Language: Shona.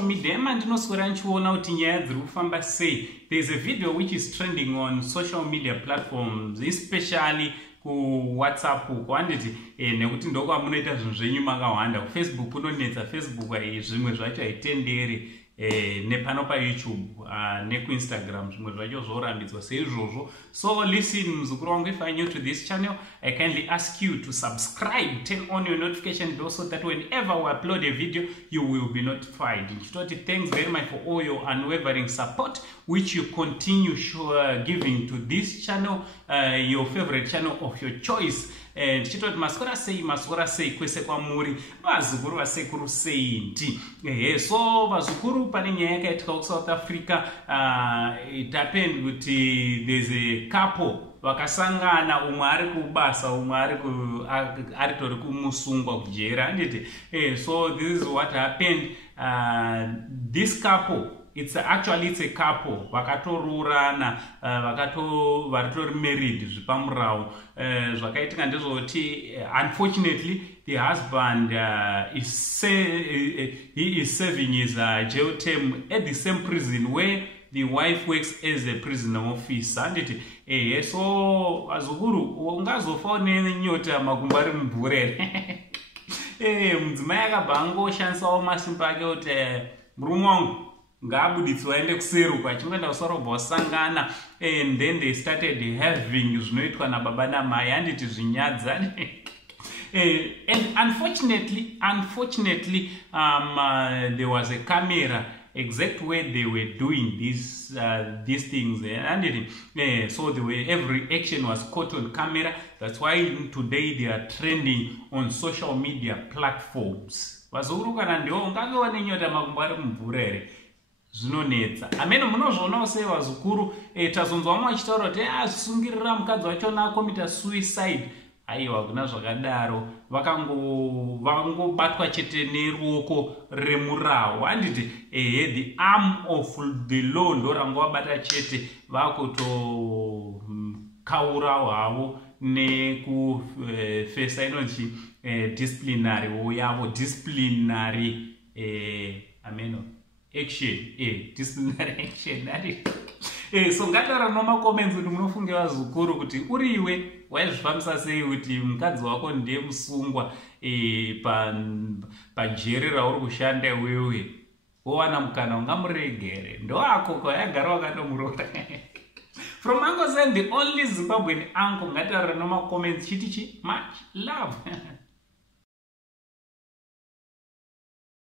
social media emandinoswera ndichiona kuti nyaya dziri kufamba sei. There's a video which is trending on social media platforms, especially ku WhatsApp kwanditi nekuti ndoko amunoita zvinhu zvenyu makawanda. Ku Facebook kunonetsa, Facebook zvimwe zvacho haitenderi, nepano pa YouTube neku Instagram zvimwe zvacho zvorambidzwa seizvozvo. So listen, muzukuru wangu, if are new to this channel, I kindly ask you to subscribe, turn on your notification bell so that whenever we upload a video, you will be notified. Thanks very much for all your unwavering support which you continue giving to this channel, your favorite channel of your choice. Ndichitoti maswera sei kwese kwamuri vazukuru vasekuru sei ndi so vazukuru pane nyaya yakaitika ku South Africa. It happened kuti there's a couple vakasangana, umwe ari kubasa, umwe ari tori kumusungwa kujera handiti. So this is what happened. This couple, it's a couple vakatorurana, varitori married zvipamurau. Zvakaitika ndezvoti unfortunately the husband he is serving his jail term at the same prison where the wife works as a prison officer handiti. So vazukuru ungazofa nenyota makumbo ari mubhurere. Mudzimai akabva angoshandisawo masimba ake kuti murume wangu ngaabuditsi waende kuseruka, achingoenda kusorobha wasangana, and then they started having zvinoitwa nababa namai handiti zvinyadza. And unfortunately there was a camera exact where they were doing these things, and so every action was caught on camera. That's why today they are trending on social media platforms. Vazukuru kana ndiwo ungaone nyota makumbo ari mubhurere zvinonetsa. Amene munozvionawo sei vazukuru. Tazonzwa vamwe vachitaura kuti asungirira mukadzi wachona akomita suicide. Aiwa, kuna zvakadaro vangobatwa chete neruoko remurau handiti. The arm of the law ndo rangovabata chete, vakutokaura havo nekufesa inonzi disciplinary yavo, disciplinary action, disciplinary action. So ngatara nomacomments kuti munofunge vazukuru kuti uriwe waizvifambisa sei kuti mukadzi wako ndiye musungwa pajeri rauri kushanda iwewe, wowana mukana ungamuregere, ndoako kwayagara wakatomuroora. From Uncle Zen, the only Zimbabwean uncle, ngatara nomacomments chitichi, much love.